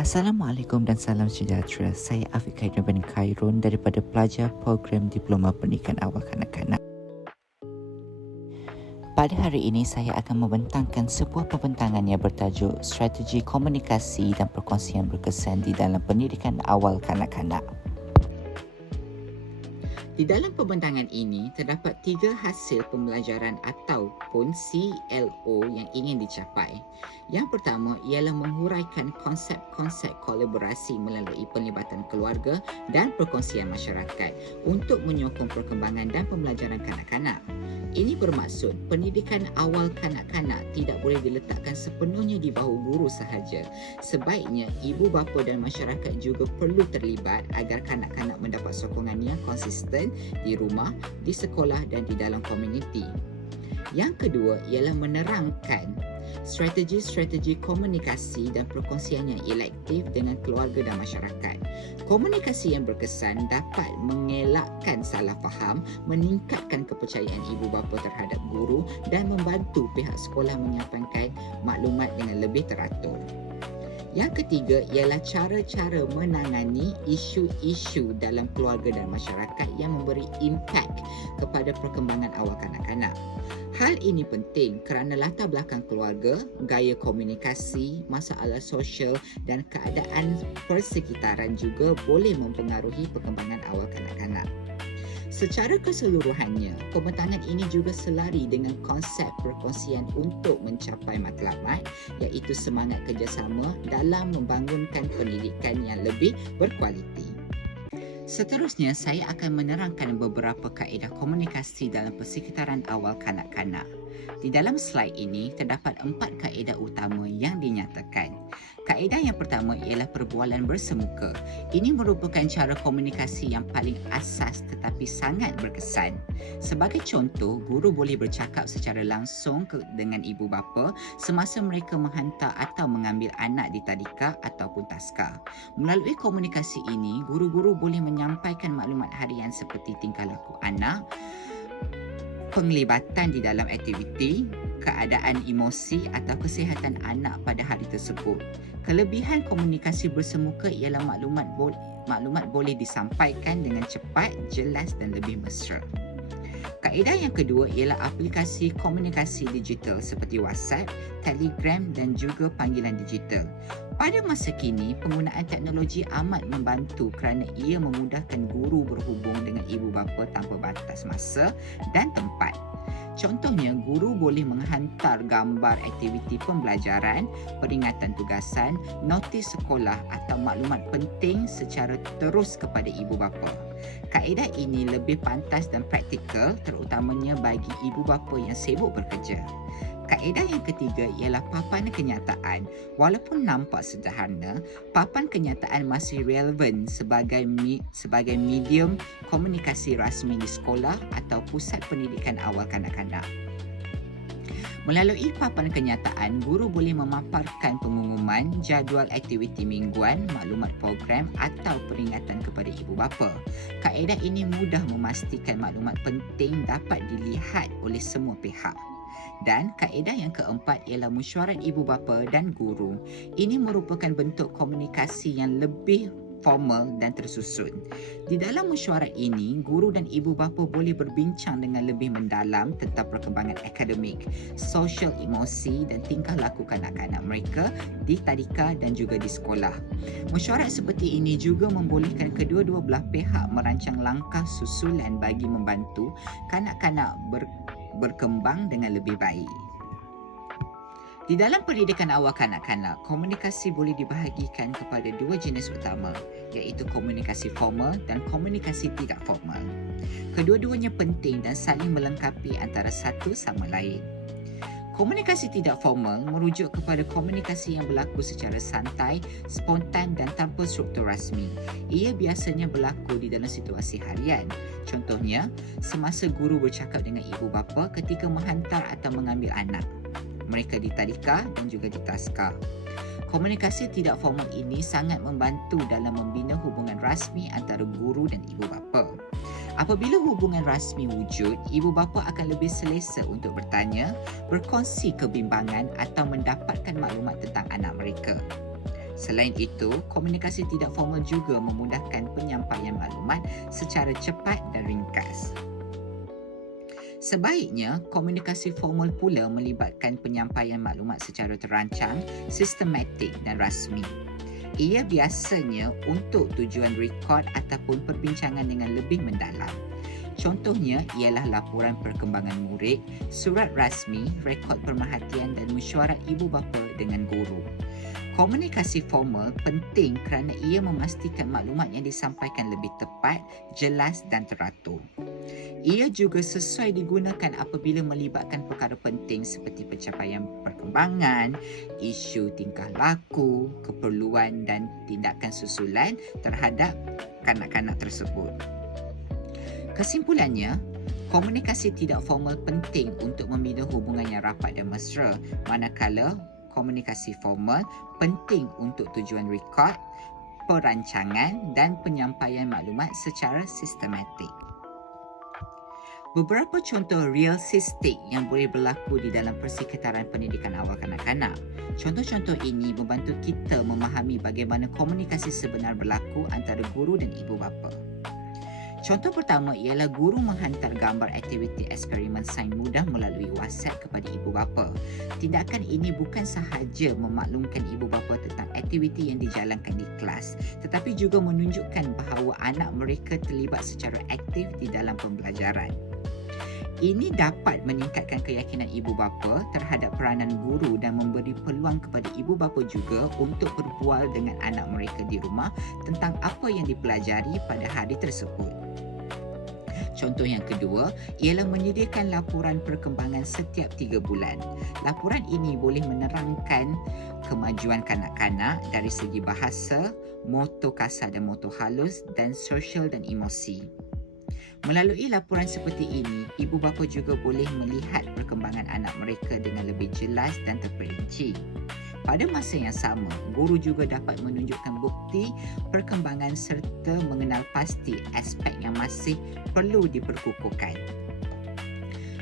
Assalamualaikum dan salam sejahtera. Saya Afiq Khairuddin bin Khairun daripada pelajar program Diploma Pendidikan Awal Kanak-Kanak. Pada hari ini saya akan membentangkan sebuah pembentangan yang bertajuk Strategi Komunikasi dan Perkongsian Berkesan di dalam Pendidikan Awal Kanak-Kanak. Di dalam pembentangan ini, terdapat 3 hasil pembelajaran ataupun CLO yang ingin dicapai. Yang pertama ialah menghuraikan konsep-konsep kolaborasi melalui penlibatan keluarga dan perkongsian masyarakat untuk menyokong perkembangan dan pembelajaran kanak-kanak. Ini bermaksud pendidikan awal kanak-kanak tidak boleh diletakkan sepenuhnya di bahu guru sahaja. Sebaiknya ibu bapa dan masyarakat juga perlu terlibat agar kanak-kanak mendapat sokongan yang konsisten di rumah, di sekolah dan di dalam komuniti. Yang kedua ialah menerangkan strategi-strategi komunikasi dan perkongsian yang efektif dengan keluarga dan masyarakat. Komunikasi yang berkesan dapat mengelakkan salah faham, meningkatkan kepercayaan ibu bapa terhadap guru dan membantu pihak sekolah menyampaikan maklumat dengan lebih teratur. Yang ketiga ialah cara-cara menangani isu-isu dalam keluarga dan masyarakat yang memberi impak kepada perkembangan awal kanak-kanak. Hal ini penting kerana latar belakang keluarga, gaya komunikasi, masalah sosial dan keadaan persekitaran juga boleh mempengaruhi perkembangan awal kanak-kanak. Secara keseluruhannya, pembentangan ini juga selari dengan konsep perkongsian untuk mencapai matlamat iaitu semangat kerjasama dalam membangunkan pendidikan yang lebih berkualiti. Seterusnya, saya akan menerangkan beberapa kaedah komunikasi dalam persekitaran awal kanak-kanak. Di dalam slide ini, terdapat 4 kaedah utama yang dinyatakan. Kaedah yang pertama ialah perbualan bersemuka. Ini merupakan cara komunikasi yang paling asas tetapi sangat berkesan. Sebagai contoh, guru boleh bercakap secara langsung dengan ibu bapa semasa mereka menghantar atau mengambil anak di tadika ataupun taska. Melalui komunikasi ini, guru-guru boleh menyampaikan maklumat harian seperti tingkah laku anak, penglibatan di dalam aktiviti, keadaan emosi atau kesihatan anak pada hari tersebut. Kelebihan komunikasi bersemuka ialah maklumat boleh disampaikan dengan cepat, jelas dan lebih mesra. Kaedah yang kedua ialah aplikasi komunikasi digital seperti WhatsApp, Telegram dan juga panggilan digital. Pada masa kini, penggunaan teknologi amat membantu kerana ia memudahkan guru berhubung dengan ibu bapa tanpa batas masa dan tempat. Contohnya, guru boleh menghantar gambar aktiviti pembelajaran, peringatan tugasan, notis sekolah atau maklumat penting secara terus kepada ibu bapa. Kaedah ini lebih pantas dan praktikal terutamanya bagi ibu bapa yang sibuk bekerja. Kaedah yang ketiga ialah papan kenyataan. Walaupun nampak sederhana, papan kenyataan masih relevan sebagai medium komunikasi rasmi di sekolah atau pusat pendidikan awal kanak-kanak. Melalui papan kenyataan, guru boleh memaparkan pengumuman, jadual aktiviti mingguan, maklumat program atau peringatan kepada ibu bapa. Kaedah ini mudah memastikan maklumat penting dapat dilihat oleh semua pihak. Dan kaedah yang keempat ialah mesyuarat ibu bapa dan guru. Ini merupakan bentuk komunikasi yang lebih formal dan tersusun. Di dalam mesyuarat ini, guru dan ibu bapa boleh berbincang dengan lebih mendalam tentang perkembangan akademik, sosial emosi dan tingkah laku kanak-kanak mereka di tadika dan juga di sekolah. Mesyuarat seperti ini juga membolehkan kedua-dua belah pihak merancang langkah susulan bagi membantu kanak-kanak berkembang dengan lebih baik. Di dalam pendidikan awal kanak-kanak, komunikasi boleh dibahagikan kepada 2 jenis utama, iaitu komunikasi formal dan komunikasi tidak formal. Kedua-duanya penting dan saling melengkapi antara satu sama lain. Komunikasi tidak formal merujuk kepada komunikasi yang berlaku secara santai, spontan dan tanpa struktur rasmi. Ia biasanya berlaku di dalam situasi harian. Contohnya, semasa guru bercakap dengan ibu bapa ketika menghantar atau mengambil anak mereka di tadika dan juga di taska. Komunikasi tidak formal ini sangat membantu dalam membina hubungan rasmi antara guru dan ibu bapa. Apabila hubungan rasmi wujud, ibu bapa akan lebih selesa untuk bertanya, berkongsi kebimbangan atau mendapatkan maklumat tentang anak mereka. Selain itu, komunikasi tidak formal juga memudahkan penyampaian maklumat secara cepat dan ringkas. Sebaiknya, komunikasi formal pula melibatkan penyampaian maklumat secara terancang, sistematik dan rasmi. Ia biasanya untuk tujuan rekod ataupun perbincangan dengan lebih mendalam. Contohnya ialah laporan perkembangan murid, surat rasmi, rekod pemerhatian dan mesyuarat ibu bapa dengan guru. Komunikasi formal penting kerana ia memastikan maklumat yang disampaikan lebih tepat, jelas dan teratur. Ia juga sesuai digunakan apabila melibatkan perkara penting seperti pencapaian perkembangan, isu tingkah laku, keperluan dan tindakan susulan terhadap kanak-kanak tersebut. Kesimpulannya, komunikasi tidak formal penting untuk membina hubungan yang rapat dan mesra, manakala komunikasi formal penting untuk tujuan rekod, perancangan dan penyampaian maklumat secara sistematik. Beberapa contoh realistik yang boleh berlaku di dalam persekitaran pendidikan awal kanak-kanak. Contoh-contoh ini membantu kita memahami bagaimana komunikasi sebenar berlaku antara guru dan ibu bapa. Contoh pertama ialah guru menghantar gambar aktiviti eksperimen sains mudah melalui WhatsApp kepada ibu bapa. Tindakan ini bukan sahaja memaklumkan ibu bapa tentang aktiviti yang dijalankan di kelas, tetapi juga menunjukkan bahawa anak mereka terlibat secara aktif di dalam pembelajaran. Ini dapat meningkatkan keyakinan ibu bapa terhadap peranan guru dan memberi peluang kepada ibu bapa juga untuk berbual dengan anak mereka di rumah tentang apa yang dipelajari pada hari tersebut. Contoh yang kedua ialah menyediakan laporan perkembangan setiap 3 bulan. Laporan ini boleh menerangkan kemajuan kanak-kanak dari segi bahasa, motor kasar dan motor halus dan sosial dan emosi. Melalui laporan seperti ini, ibu bapa juga boleh melihat perkembangan anak mereka dengan lebih jelas dan terperinci. Pada masa yang sama, guru juga dapat menunjukkan bukti perkembangan serta mengenal pasti aspek yang masih perlu diperkukuhkan.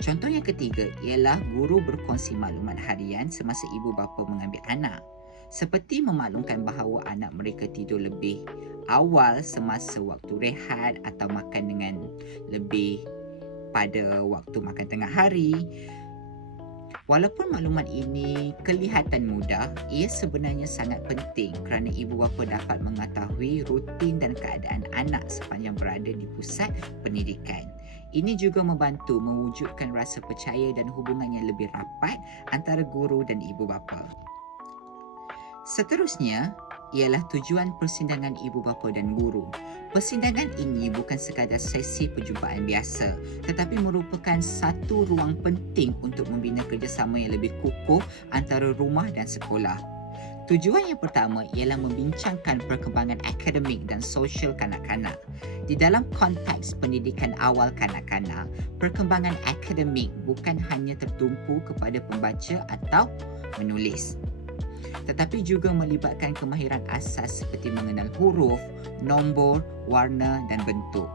Contoh yang ketiga ialah guru berkongsi maklumat harian semasa ibu bapa mengambil anak. Seperti memaklumkan bahawa anak mereka tidur lebih awal semasa waktu rehat atau makan dengan lebih pada waktu makan tengah hari. Walaupun maklumat ini kelihatan mudah, ia sebenarnya sangat penting kerana ibu bapa dapat mengetahui rutin dan keadaan anak sepanjang berada di pusat pendidikan. Ini juga membantu mewujudkan rasa percaya dan hubungan yang lebih rapat antara guru dan ibu bapa. Seterusnya ialah tujuan persidangan ibu bapa dan guru. Persidangan ini bukan sekadar sesi perjumpaan biasa, tetapi merupakan satu ruang penting untuk membina kerjasama yang lebih kukuh antara rumah dan sekolah. Tujuan yang pertama ialah membincangkan perkembangan akademik dan sosial kanak-kanak. Di dalam konteks pendidikan awal kanak-kanak, perkembangan akademik bukan hanya tertumpu kepada pembaca atau menulis, tetapi juga melibatkan kemahiran asas seperti mengenal huruf, nombor, warna dan bentuk.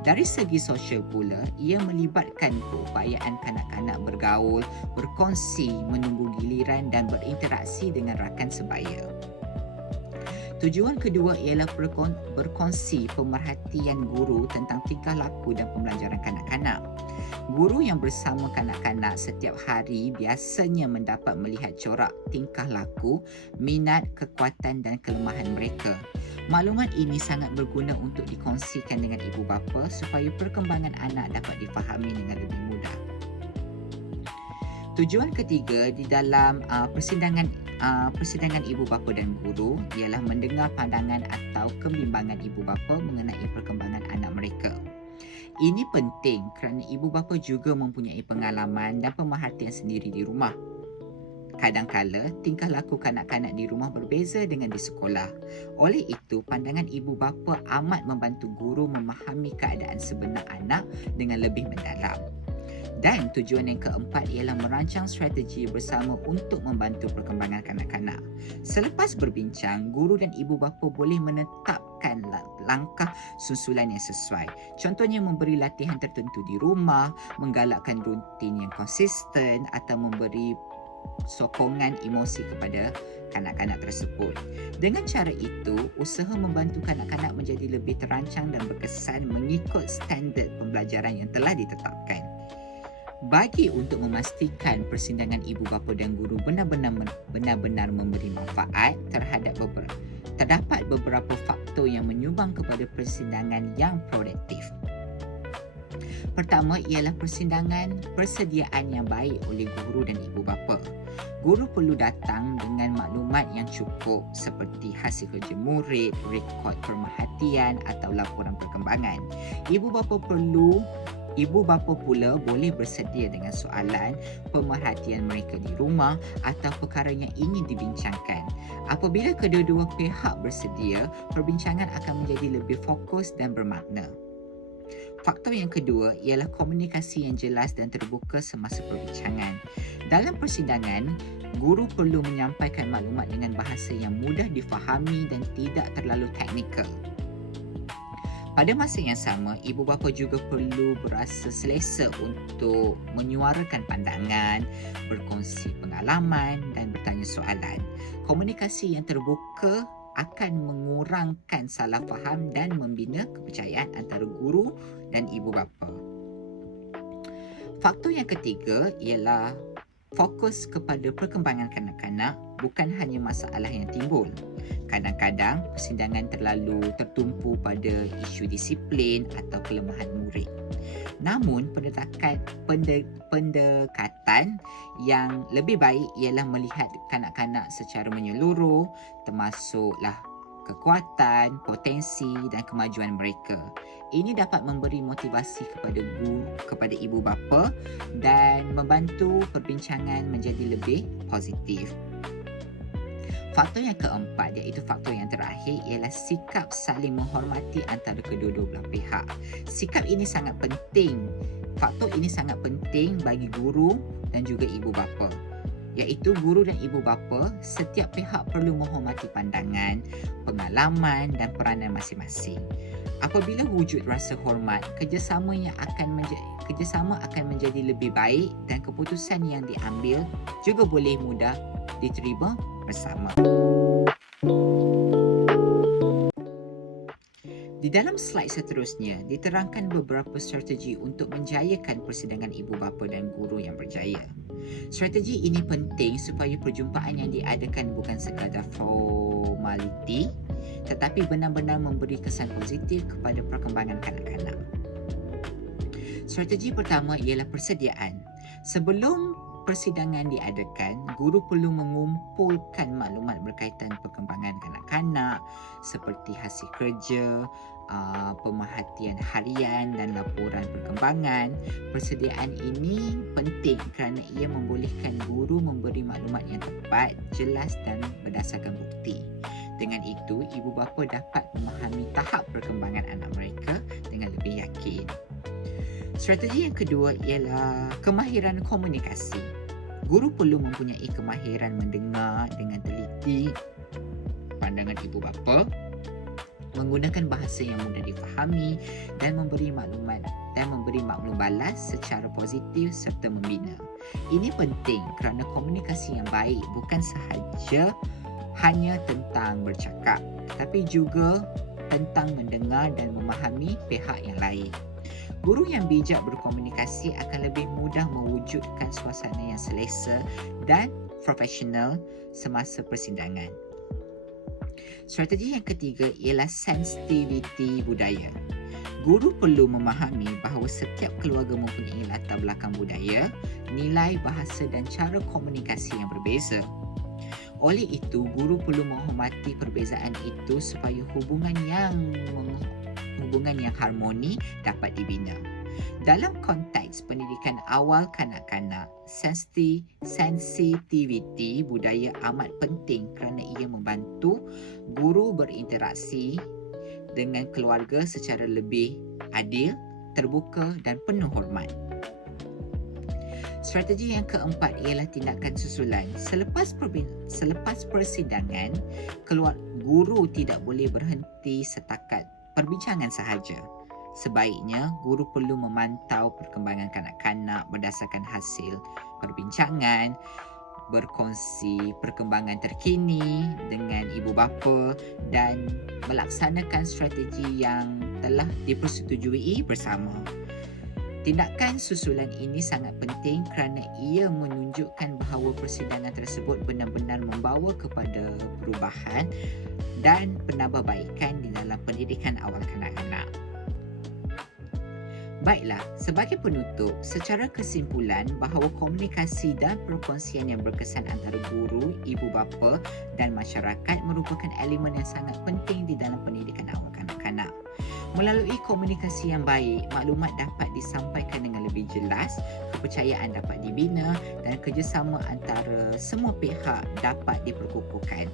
Dari segi sosial pula, ia melibatkan keupayaan kanak-kanak bergaul, berkongsi, menunggu giliran dan berinteraksi dengan rakan sebaya. Tujuan kedua ialah berkongsi pemerhatian guru tentang tingkah laku dan pembelajaran kanak-kanak. Guru yang bersama kanak-kanak setiap hari biasanya mendapat melihat corak tingkah laku, minat, kekuatan dan kelemahan mereka. Maklumat ini sangat berguna untuk dikongsikan dengan ibu bapa supaya perkembangan anak dapat difahami dengan lebih mudah. Tujuan ketiga di dalam persidangan ibu bapa dan guru ialah mendengar pandangan atau kebimbangan ibu bapa mengenai perkembangan anak mereka. Ini penting kerana ibu bapa juga mempunyai pengalaman dan pemerhatian sendiri di rumah. Kadangkala, tingkah laku kanak-kanak di rumah berbeza dengan di sekolah. Oleh itu, pandangan ibu bapa amat membantu guru memahami keadaan sebenar anak dengan lebih mendalam. Dan tujuan yang keempat ialah merancang strategi bersama untuk membantu perkembangan kanak-kanak. Selepas berbincang, guru dan ibu bapa boleh menetapkan langkah susulan yang sesuai. Contohnya memberi latihan tertentu di rumah, menggalakkan rutin yang konsisten atau memberi sokongan emosi kepada kanak-kanak tersebut. Dengan cara itu, usaha membantu kanak-kanak menjadi lebih terancang dan berkesan mengikut standard pembelajaran yang telah ditetapkan. Bagi untuk memastikan persidangan ibu bapa dan guru benar-benar memberi manfaat terdapat beberapa faktor yang menyumbang kepada persidangan yang produktif. Pertama ialah persediaan yang baik oleh guru dan ibu bapa. Guru perlu datang dengan maklumat yang cukup seperti hasil kerja murid, rekod pemerhatian atau laporan perkembangan. Ibu bapa pula boleh bersedia dengan soalan, pemerhatian mereka di rumah atau perkara yang ingin dibincangkan. Apabila kedua-dua pihak bersedia, perbincangan akan menjadi lebih fokus dan bermakna. Faktor yang kedua ialah komunikasi yang jelas dan terbuka semasa perbincangan. Dalam persidangan, guru perlu menyampaikan maklumat dengan bahasa yang mudah difahami dan tidak terlalu teknikal. Pada masa yang sama, ibu bapa juga perlu berasa selesa untuk menyuarakan pandangan, berkongsi pengalaman dan bertanya soalan. Komunikasi yang terbuka akan mengurangkan salah faham dan membina kepercayaan antara guru dan ibu bapa. Faktor yang ketiga ialah fokus kepada perkembangan kanak-kanak, bukan hanya masalah yang timbul. Kadang-kadang persidangan terlalu tertumpu pada isu disiplin atau kelemahan murid. Namun pendekatan yang lebih baik ialah melihat kanak-kanak secara menyeluruh, termasuklah kekuatan, potensi dan kemajuan mereka. Ini dapat memberi motivasi kepada ibu bapa dan membantu perbincangan menjadi lebih positif. Faktor yang keempat, iaitu faktor yang terakhir, ialah sikap saling menghormati antara kedua-dua belah pihak. Sikap ini sangat penting. Faktor ini sangat penting bagi guru dan juga ibu bapa. Iaitu guru dan ibu bapa, setiap pihak perlu menghormati pandangan, pengalaman dan peranan masing-masing. Apabila wujud rasa hormat, kerjasama akan menjadi lebih baik dan keputusan yang diambil juga boleh mudah diterima bersama. Di dalam slide seterusnya, diterangkan beberapa strategi untuk menjayakan persidangan ibu bapa dan guru yang berjaya. Strategi ini penting supaya perjumpaan yang diadakan bukan sekadar formaliti, tetapi benar-benar memberi kesan positif kepada perkembangan kanak-kanak. Strategi pertama ialah persediaan. Sebelum persidangan diadakan, guru perlu mengumpulkan maklumat berkaitan perkembangan kanak-kanak seperti hasil kerja, pemerhatian harian dan laporan perkembangan. Persediaan ini penting kerana ia membolehkan guru memberi maklumat yang tepat, jelas dan berdasarkan bukti. Dengan itu, ibu bapa dapat memahami tahap perkembangan anak mereka dengan lebih yakin. Strategi yang kedua ialah kemahiran komunikasi. Guru perlu mempunyai kemahiran mendengar dengan teliti pandangan ibu bapa, menggunakan bahasa yang mudah difahami dan memberi maklum balas secara positif serta membina. Ini penting kerana komunikasi yang baik bukan sahaja hanya tentang bercakap, tetapi juga tentang mendengar dan memahami pihak yang lain. Guru yang bijak berkomunikasi akan lebih mudah mewujudkan suasana yang selesa dan profesional semasa persidangan. Strategi yang ketiga ialah sensitiviti budaya. Guru perlu memahami bahawa setiap keluarga mempunyai latar belakang budaya, nilai bahasa dan cara komunikasi yang berbeza. Oleh itu, guru perlu menghormati perbezaan itu supaya hubungan yang harmoni dapat dibina. Dalam konteks pendidikan awal kanak-kanak, sensitiviti budaya amat penting kerana ia membantu guru berinteraksi dengan keluarga secara lebih adil, terbuka dan penuh hormat. Strategi yang keempat ialah tindakan susulan. Selepas persidangan, guru tidak boleh berhenti setakat perbincangan sahaja. Sebaiknya, guru perlu memantau perkembangan kanak-kanak berdasarkan hasil perbincangan, berkongsi perkembangan terkini dengan ibu bapa dan melaksanakan strategi yang telah dipersetujui bersama. Tindakan susulan ini sangat penting kerana ia menunjukkan bahawa persidangan tersebut benar-benar membawa kepada perubahan dan penambahbaikan di dalam pendidikan awal kanak-kanak. Baiklah, sebagai penutup, secara kesimpulan bahawa komunikasi dan perkongsian yang berkesan antara guru, ibu bapa dan masyarakat merupakan elemen yang sangat penting di dalam pendidikan awal kanak-kanak. Melalui komunikasi yang baik, maklumat dapat disampaikan dengan lebih jelas, kepercayaan dapat dibina dan kerjasama antara semua pihak dapat diperkukuhkan.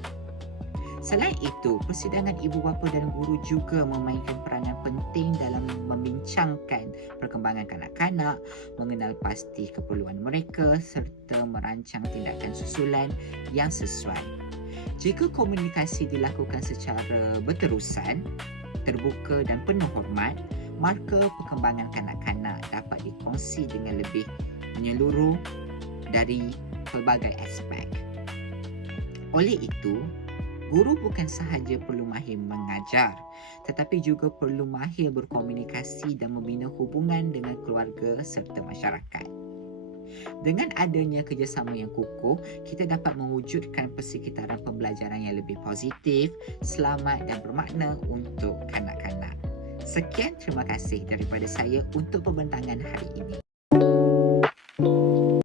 Selain itu, persidangan ibu bapa dan guru juga memainkan peranan penting dalam membincangkan perkembangan kanak-kanak, mengenal pasti keperluan mereka serta merancang tindakan susulan yang sesuai. Jika komunikasi dilakukan secara berterusan, terbuka dan penuh hormat, maka perkembangan kanak-kanak dapat dikongsi dengan lebih menyeluruh dari pelbagai aspek. Oleh itu, guru bukan sahaja perlu mahir mengajar, tetapi juga perlu mahir berkomunikasi dan membina hubungan dengan keluarga serta masyarakat. Dengan adanya kerjasama yang kukuh, kita dapat mewujudkan persekitaran pembelajaran yang lebih positif, selamat dan bermakna untuk kanak-kanak. Sekian, terima kasih daripada saya untuk pembentangan hari ini.